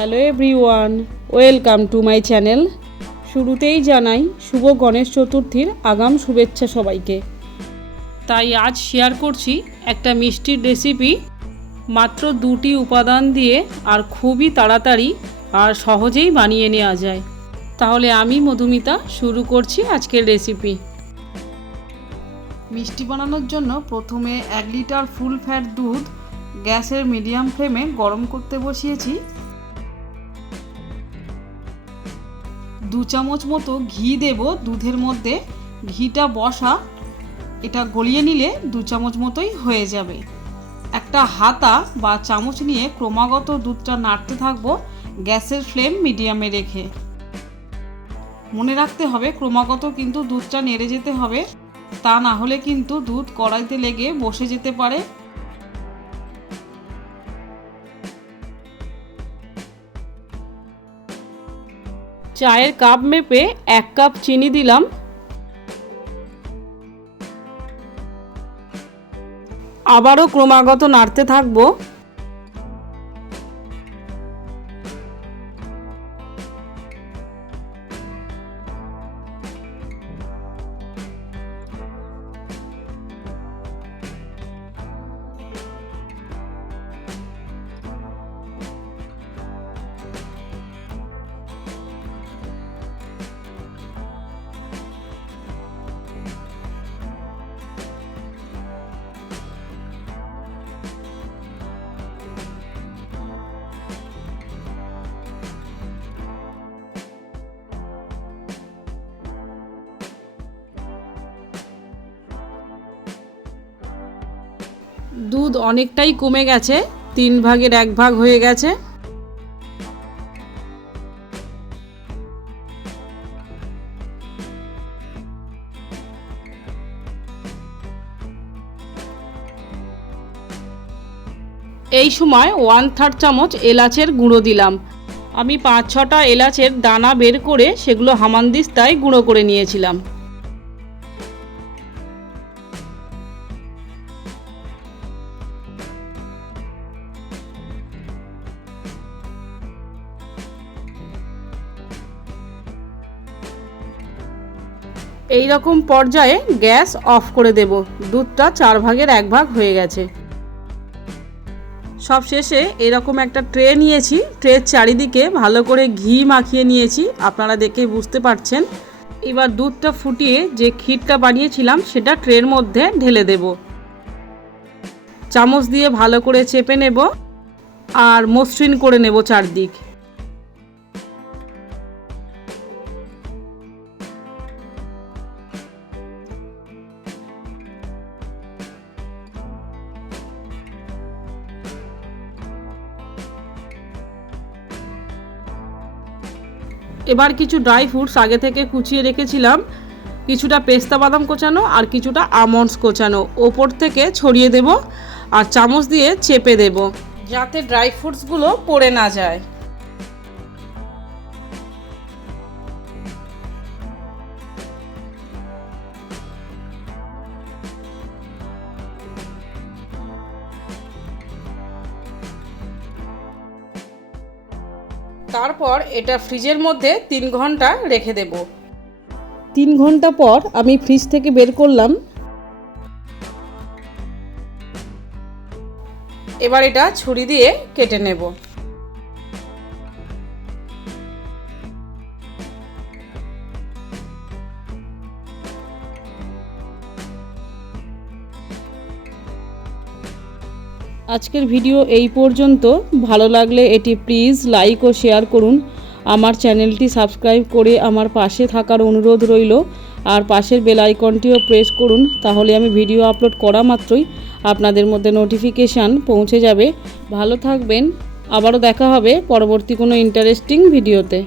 Hello everyone, welcome to my channel. শুরুতেই জানাই শুভ গণেশ চতুর্থীর আগাম শুভেচ্ছা সবাইকে। তাই আজ শেয়ার করছি একটা মিষ্টির রেসিপি, মাত্র 2টি উপাদান দিয়ে আর খুবই তাড়াতাড়ি আর সহজেই বানিয়ে নেওয়া যায়। তাহলে আমি মধুমিতা শুরু করছি আজকের রেসিপি। মিষ্টি বানানোর জন্য প্রথমে 1 লিটার ফুল ফ্যাট দুধ গ্যাসের মিডিয়াম ফ্লেমে গরম করতে বসিয়েছি। 2 চামচ মতো ঘি দেব দুধের মধ্যে। ঘিটা বসা, এটা গলিয়ে নিলে 2 চামচ মতোই হয়ে যাবে। একটা হাতা বা চামচ নিয়ে ক্রমাগত দুধটা নাড়তে থাকবো গ্যাসের ফ্লেম মিডিয়ামে রেখে। মনে রাখতে হবে ক্রমাগত কিন্তু দুধটা নেড়ে যেতে হবে, তা না হলে কিন্তু দুধ কড়াইতে লেগে বসে যেতে পারে। চায়ের কাপ মেপে 1 কাপ চিনি দিলাম। আবারও ক্রমাগত নাড়তে থাকবো। দুধ অনেকটাই কমে গেছে, 3 ভাগের 1 ভাগ হয়ে গেছে। এই সময় 1/3 চামচ এলাচের গুঁড়ো দিলাম। আমি 5-6টা এলাচের দানা বের করে সেগুলো হামানদিস্তায় গুঁড়ো করে নিয়েছিলাম। এই রকম পর্যায়ে গ্যাস অফ করে দেব। দুধটা 4 ভাগের 1 ভাগ হয়ে গেছে। সব শেষে এরকম একটা ট্রে নিয়েছি, ট্রের চারিদিকে ভালো করে ঘি মাখিয়ে নিয়েছি, আপনারা দেখে বুঝতে পারছেন। এবার দুধটা ফুটিয়ে যে ক্ষীরটা বানিয়েছিলাম সেটা ট্রের মধ্যে ঢেলে দেব। চামচ দিয়ে ভালো করে চেপে নেব আর মসৃণ করে নেব চারদিক। এবার কিছু ড্রাই ফ্রুটস আগে থেকে কুচিয়ে রেখেছিলাম, কিছুটা পেস্তা বাদাম কোচানো আর কিছুটা আমন্ডস কোচানো ওপর থেকে ছড়িয়ে দেব আর চামচ দিয়ে চেপে দেব যাতে ড্রাই ফ্রুটসগুলো পড়ে না যায়। তারপর এটা ফ্রিজের মধ্যে 3 ঘন্টা রেখে দেব। 3 ঘন্টা পর আমি ফ্রিজ থেকে বের করলাম। এবার এটা ছুরি দিয়ে কেটে নেব। আজকের ভিডিও এই পর্যন্ত। ভালো লাগলে এটি প্লিজ লাইক ও শেয়ার করুন। আমার চ্যানেলটি সাবস্ক্রাইব করে আমার পাশে থাকার অনুরোধ রইল আর পাশের বেল আইকনটিও প্রেস করুন, তাহলে আমি ভিডিও আপলোড করা মাত্রই আপনাদের মধ্যে নোটিফিকেশান পৌঁছে যাবে। ভালো থাকবেন, আবারও দেখা হবে পরবর্তী কোনো ইন্টারেস্টিং ভিডিওতে।